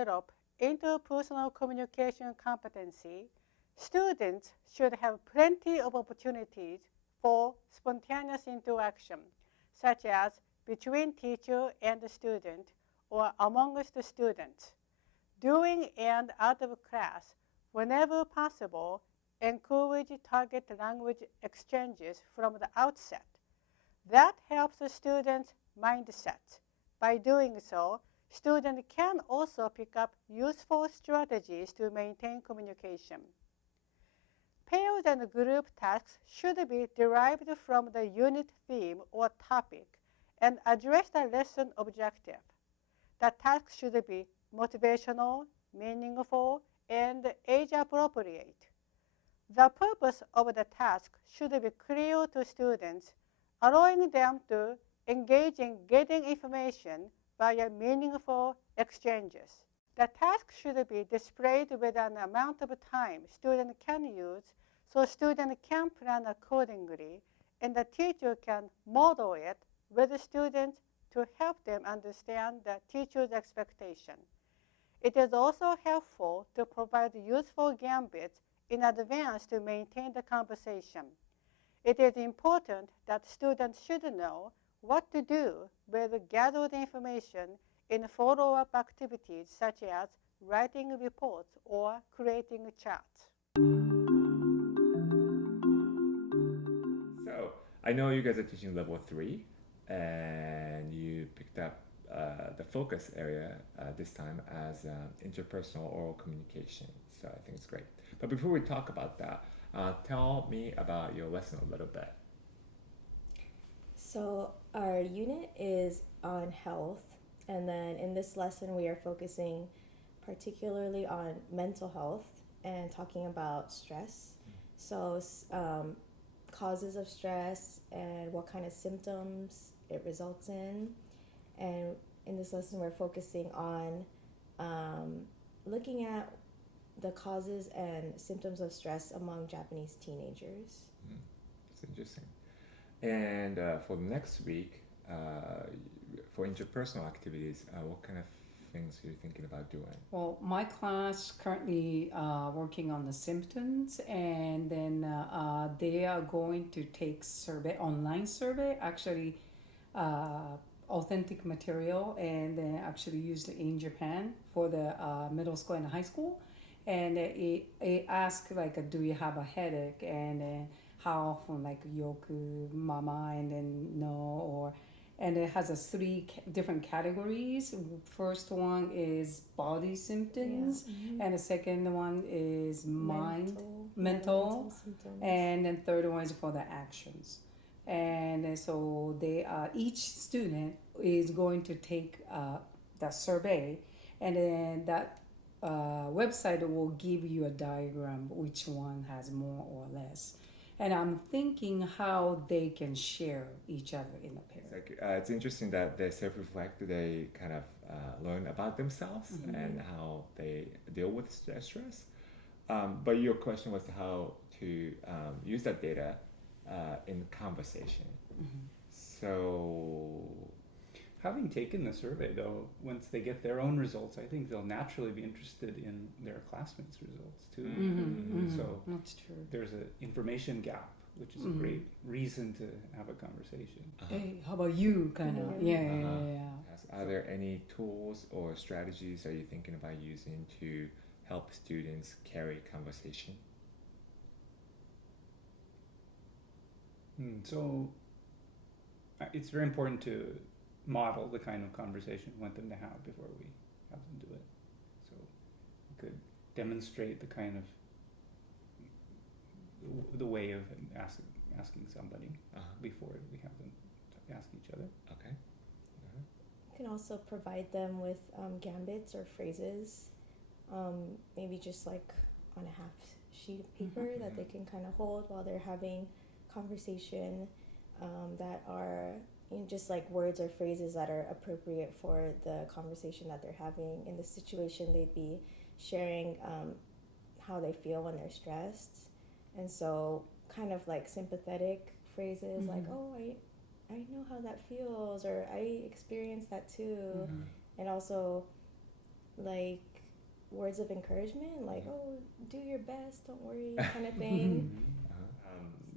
develop interpersonal communication competency, students should have plenty of opportunities for spontaneous interaction, such as between teacher and student or amongst the students. During and out of class, whenever possible, encourage target language exchanges from the outset. That helps the student's mindset. By doing so, students can also pick up useful strategies to maintain communication. Pairs and group tasks should be derived from the unit theme or topic and address the lesson objective. The task should be motivational, meaningful, and age-appropriate. The purpose of the task should be clear to students, allowing them to engage in getting information via meaningful exchanges. The task should be displayed with an amount of time students can use so students can plan accordingly, and the teacher can model it with the students to help them understand the teacher's expectation. It is also helpful to provide useful gambits in advance to maintain the conversation. It is important that students should know what to do with gathered information in follow-up activities such as writing reports or creating charts. So, I know you guys are teaching level 3, and you picked up the focus area this time as interpersonal oral communication. So I think it's great. But before we talk about that, tell me about your lesson a little bit. So our unit is on health, and then in this lesson we are focusing particularly on mental health and talking about stress. So causes of stress and what kind of symptoms it results in. And in this lesson we're focusing on looking at the causes and symptoms of stress among Japanese teenagers. That's interesting. And for next week, for interpersonal activities, what kind of things are you thinking about doing? Well, my class currently working on the symptoms, and then they are going to take online survey, actually authentic material, and then actually used in Japan for the middle school and high school. And it asks like, do you have a headache, and how often, like yoku, mama, and then no, or and it has 3 different categories. First one is body symptoms, and the second one is mental symptoms. And then third one is for the actions. And so they each student is going to take that survey, and then that website will give you a diagram which one has more or less. And I'm thinking how they can share each other in a pair. It's interesting that they self-reflect, they kind of learn about themselves and how they deal with stress. But your question was how to use that data in conversation. So, having taken the survey, though, once they get their own results, I think they'll naturally be interested in their classmates' results too. So that's true. There's an information gap, which is a great reason to have a conversation. Hey, how about you? Kind of. Yeah. Are there any tools or strategies are you thinking about using to help students carry conversation? So it's very important to model the kind of conversation we want them to have before we have them do it. So we could demonstrate the kind of the way of asking somebody before we have them ask each other. Okay. You can also provide them with gambits or phrases, maybe just like on a half sheet of paper that they can kind of hold while they're having conversation, that are just like words or phrases that are appropriate for the conversation that they're having. In the situation, they'd be sharing how they feel when they're stressed, and so kind of like sympathetic phrases like, oh, I know how that feels, or I experienced that too. And also like words of encouragement, like, oh, do your best, don't worry, kind of thing.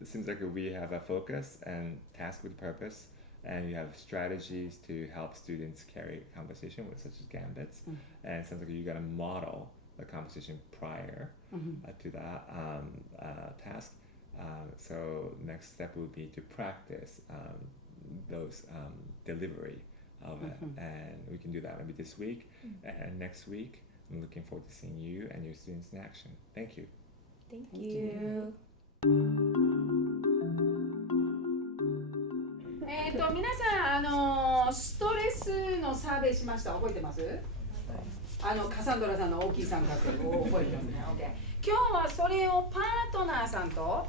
It seems like we have a focus and task with purpose, and you have strategies to help students carry conversation with, such as gambits. And it sounds like you got to model the conversation prior to that task. So next step would be to practice those delivery of it, and we can do that maybe this week and next week. I'm looking forward to seeing you and your students in action. Thank you. Thank you. 皆さんストレスのサーベイしました。覚えてます？カサンドラさんの大きい三角を覚えてますね。OK。今日はそれをパートナーさんと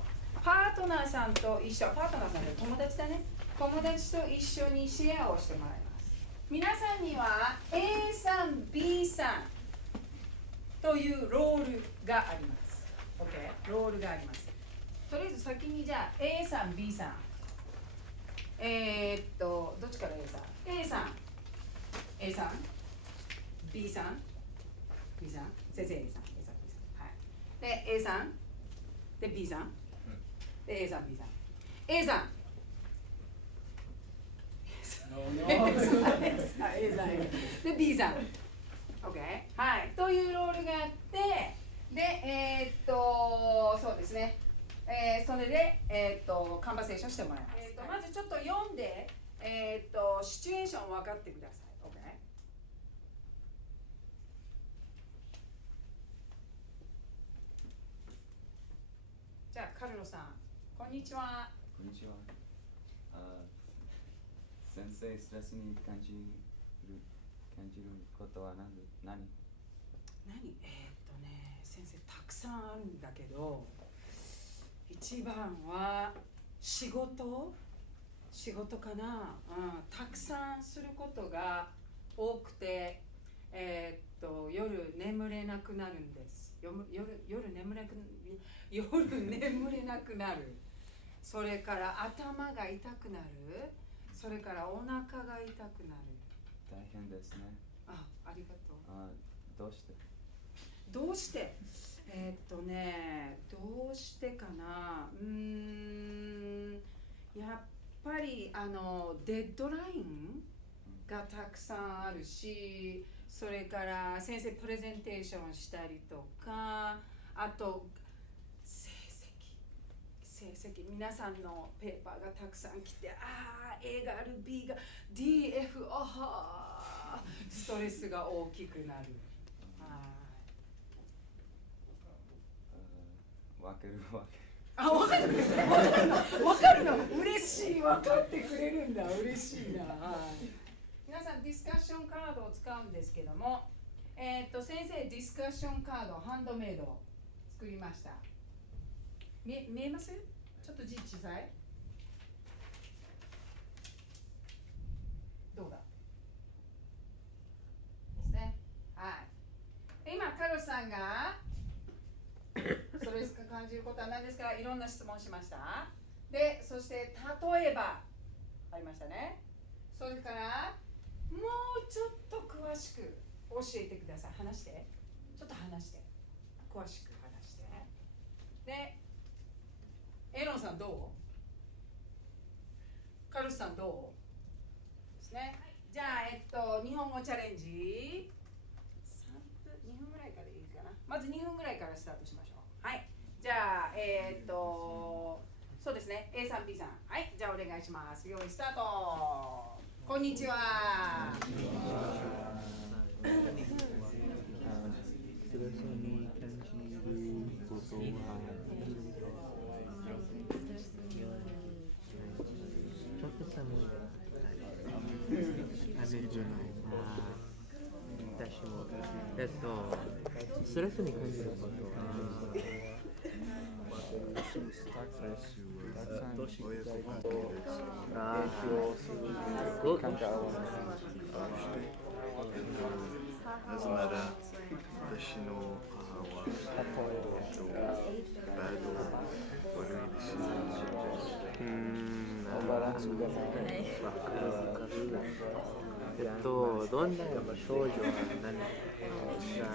一緒、パートナーさんで友達だね。友達と一緒にシェアをしてもらいます。皆さんには A さん B さんというロールがあります。OK。ロールがあります。とりあえず先にじゃあ A さん B さん。どっちから A さん A さん A さん B さん B さん先生 A さん A さん B さん、はい、で A さんで B さんで A さん B さん A さん A さんで B さん OK はいというロールがあってでそうですねそれで、カンバセーションしてもらいます。まずちょっと読んで、シチュエーション分かってください。OK？ じゃあ、カルロさん、こんにちは。こんにちは。先生、ストレスに感じることは何？先生、たくさんあるんだけど、一番は仕事かな、たくさんすることが多くて、夜眠れなくなるんです。夜眠れなくなる。それから頭が痛くなる。それからお腹が痛くなる。大変ですね。ありがとう。どうしてどうしてかな。やっぱりデッドラインがたくさんあるし、それから先生プレゼンテーションしたりとか、あと成績皆さんのペーパーがたくさん来て、A がある B が DF ストレスが大きくなる。わかるの嬉しい、分かってくれるんだ、嬉しいな。皆さんディスカッションカードを使うんですけども、先生ディスカッションカードハンドメイド作りました。見えます？ちょっと字小さい？どうだ？ですね。はい。今カロさんがストレスが感じることは何ですか？いろんな質問しました。で、そして例えばありましたね。それからもうちょっと詳しく教えてください。話して。ちょっと話して。詳しく話して。で、エロンさんどう？カルスさんどう？ですね。じゃあ、日本語チャレンジ。2分ぐらいからいいかな。まず2分ぐらいからスタートしましょう。はい。じゃあ、そうですね。A さん、B さん。はい。じゃあ、お願いします。用意スタート。こんにちは。ストレスに感じることはちょっと寒いです。雨じゃない。私もストレスに感じることはなぜなら私の母はバイド悪いです。どんな少女は何が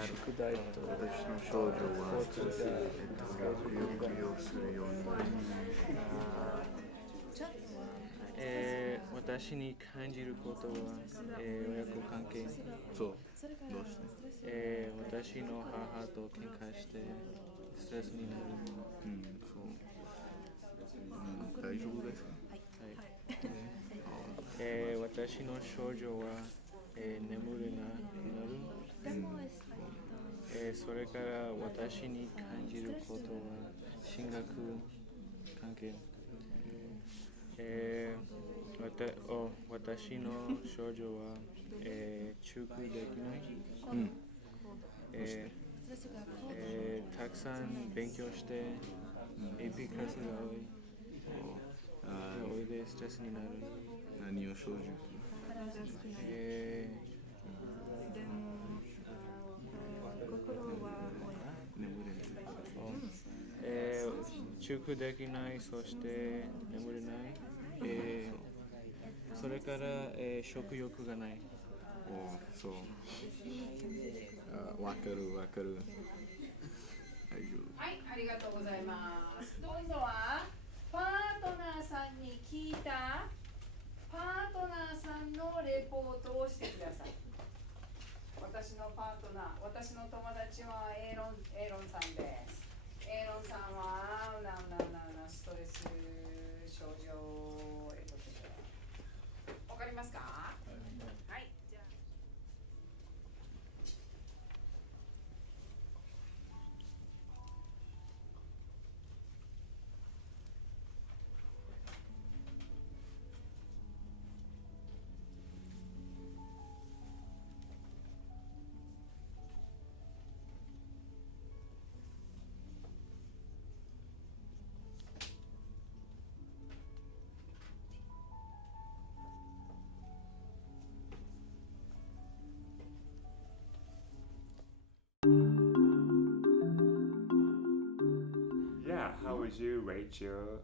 宿題と私の少女はスポーツが学力をするように私に感じることは、親子関係、そうどうして私の母と喧嘩してストレスになる。そう、大丈夫ですか私の少女は、眠れなくなる。それから私に感じることは進学関係。私の少女は、中級できない。たくさん勉強して、AP クラスが多いでストレスになる。何を少女眠れない中級できない、そして眠れない。それから、食欲がない。そうわかる大丈夫。はい、ありがとうございます。今度はパートナーさんに聞いたパートナーさんのレポートをしてください。私のパートナー、私の友達はエイロンさんです。エイロンさんはストレス症状わかりますか？はい、じゃあ。Yeah, how would you rate your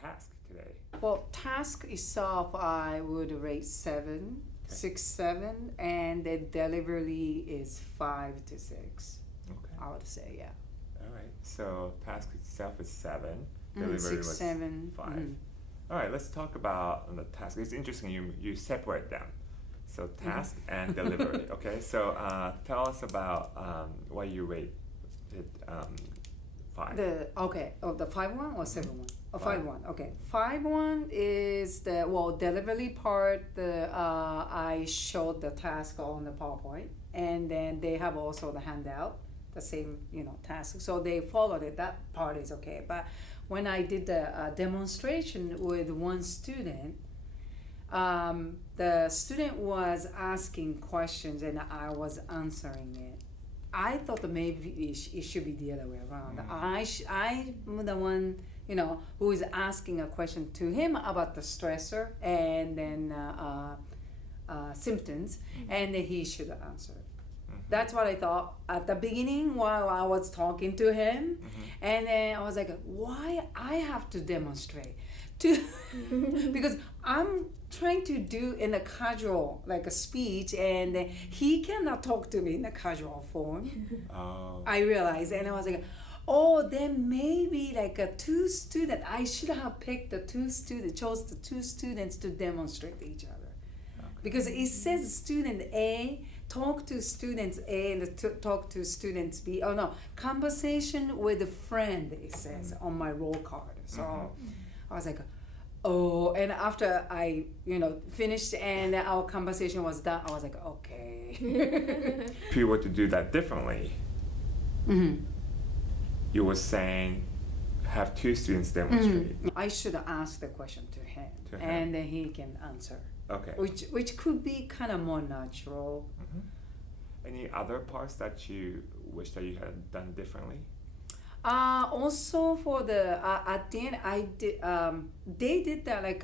task today? Well, task itself, I would rate 7, 6, 7, and the delivery is 5 to 6. Okay. I would say, yeah. All right. So task itself is 7. 6, was 7. 5. mhm. All right. Let's talk about the task. It's interesting. You separate them. So task and delivery. Okay. So tell us about why you rate it 5. The 5-1 or 7-1? Oh, 5. 5-1. Okay, 5-1 is the delivery part. I showed the task on the PowerPoint, and then they have also the handout, the same task. So they followed it. That part is okay. But when I did the demonstration with one student, the student was asking questions and I was answering it. I thought that maybe it should be the other way around. I'm the one, who is asking a question to him about the stressor and then symptoms, and then he should answer. That's what I thought at the beginning while I was talking to him, and then I was like, why I have to demonstrate? Because I'm trying to do in a casual, like a speech, and he cannot talk to me in a casual form. Oh. I realized, and I was like, then maybe like two students, I should have picked chose the two students to demonstrate each other. Okay. Because it says student A, talk to students A and talk to students B. Oh no, conversation with a friend, it says on my roll card. So I was like, and after I, finished and our conversation was done, I was like, okay. If you were to do that differently, you were saying have two students demonstrate. I should ask the question to him, and then he can answer. Okay. Which could be kind of more natural. Any other parts that you wish that you had done differently? Also for the at the end, I did. They did that I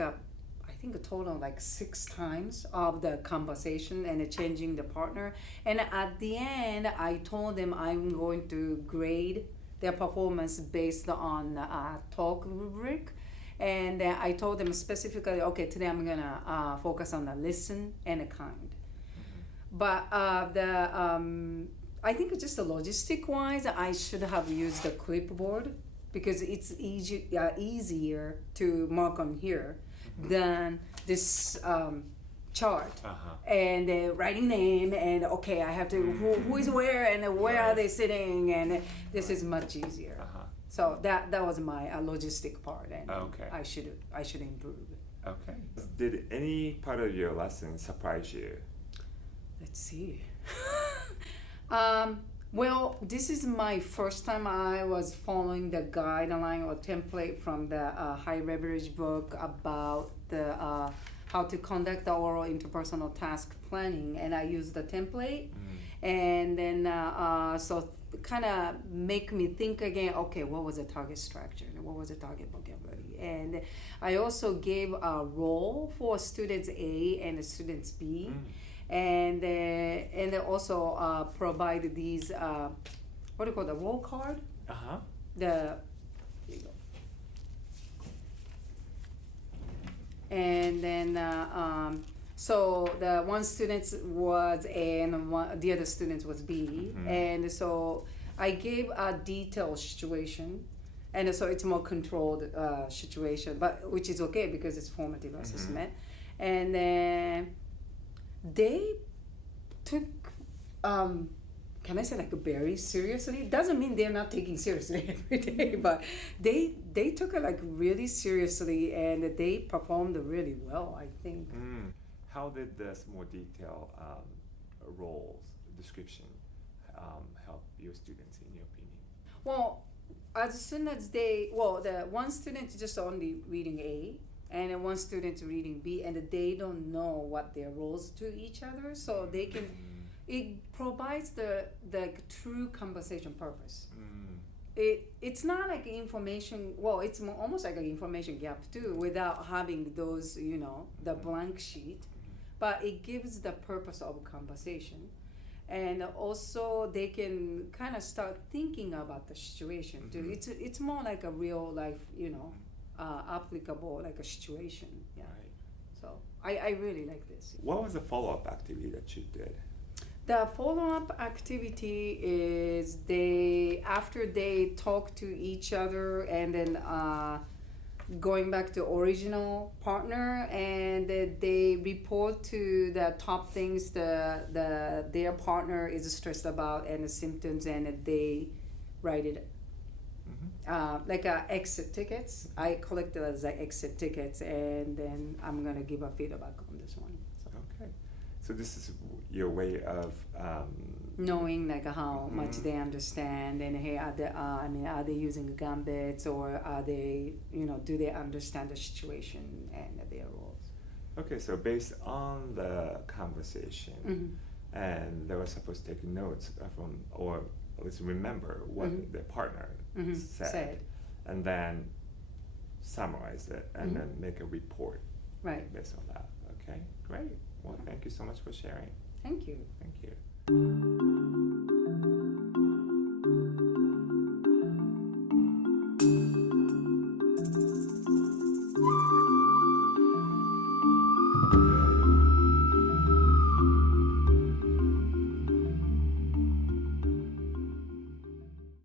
think a total like 6 times of the conversation and changing the partner. And at the end, I told them I'm going to grade their performance based on talk rubric, And I told them specifically, okay, today I'm gonna focus on the listen and the kind. But I think just the logistic wise, I should have used the clipboard because it's easier to mark on here than this chart. And writing name and okay, I have to who is where and where are they sitting, and this is much easier. So that was my logistic part, and I should improve. Okay. Did any part of your lesson surprise you? Let's see. Well, this is my first time I was following the guideline or template from the high leverage book about the how to conduct the oral interpersonal task planning, and I used the template, and then so kind of make me think again. Okay, what was the target structure and what was the target vocabulary? And I also gave a role for students A and students B. And also provide these what do you call the roll card? Here you go. And then so the one student was A and the other student was B, and so I gave a detailed situation, and so it's more controlled situation, but which is okay because it's formative assessment, and then. They took, can I say like very seriously? It doesn't mean they're not taking seriously every day, but they took it like really seriously, and they performed really well, I think. How did this more detailed roles description help your students, in your opinion? Well, as soon as the one student just only reading A, and then one student reading B, and they don't know what their roles to each other, so they can. It provides the true conversation purpose. It's not like information. Well, it's almost like an information gap too, without having those the blank sheet, but it gives the purpose of conversation, and also they can kind of start thinking about the situation too. It's more like a real life, applicable like a situation. Yeah. Right. So I really like this. What was the follow-up activity that you did? The follow-up activity is after they talk to each other and then going back to original partner, and they report to the top things their partner is stressed about and the symptoms, and they write it like exit tickets. I collected as exit tickets, and then I'm gonna give a feedback on this one. So. Okay, so this is your way of knowing like how much they understand, and hey, are they using gambits, or are they do they understand the situation and their roles? Okay, so based on the conversation, and they were supposed to take notes from, or at least remember what their partner said, and then summarize it, and then make a report based on that. Okay, great. Well, thank you so much for sharing. Thank you. Thank you.